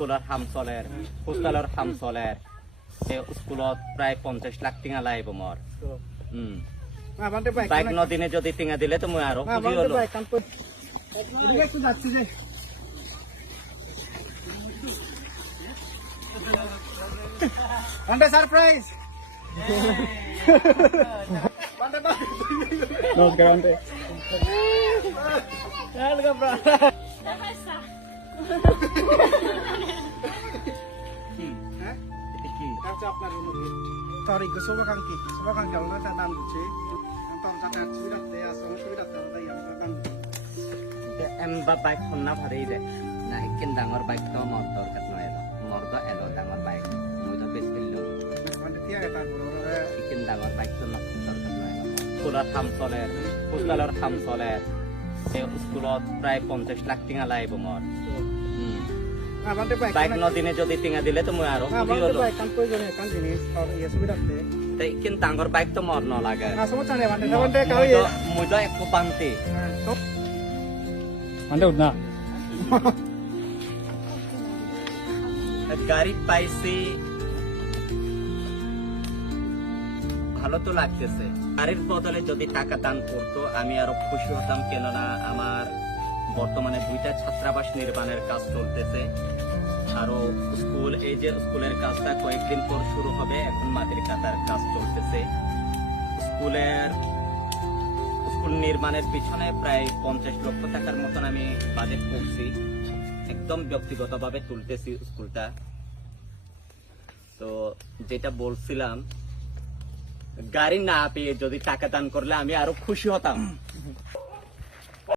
স্কুলৰ কাম চলে হোষ্টেলৰ কাম চলে স্কুলত প্ৰায় 50 লাখ টিঙা লাগিব মোৰ বাইক নদিনে যদি টিঙা দিলে তো মই আৰু খুশি হলো সারপ্রাইজ শুভাকাঙ্ক্ষী আমরা দান দিচ্ছি বাইক শুনা ভালেই দে না ইকিন ডাঙৰ বাইক তো মোৰ দৰকাৰ নাই মোৰ তো এলো ডাঙৰ বাইক মই তো বেছ দিলো ইকিন ডাঙৰ বাইক তো দৰকাৰ নাই স্কুলৰ কাম চলে হোষ্টেলৰ কাম চলে স্কুলত প্ৰায় 50 লাখ টিঙা লাগিব মোৰ বাইক নদিনে যদি টিঙা দিলে তো মই আৰু খুশি হলো ইকিন ডাঙৰ বাইক তো মোৰ নালাগে মই তো একো পান্তি গাড়ি পাইছি ভালো তো লাগতেছে গাড়ির বদলে যদি টাকা দান করতো আমি আরো খুশি হতাম কেননা আমার বর্তমানে 2টা ছাত্রাবাস নির্মাণের কাজ চলতেছে আরো স্কুল এই যে স্কুলের কাজটা কয়েকদিন পর শুরু হবে এখন মাটির কাটার কাজ চলতেছে স্কুল নির্মাণের পিছনে প্রায় 50 লক্ষ টাকার মতন আমি বাজেট করছি একদম ব্যক্তিগতভাবে তুলতেছি স্কুলটা তো যেটা বলছিলাম গাড়ি না পেয়ে যদি টাকা দান করলে আমি আরো খুশি হতাম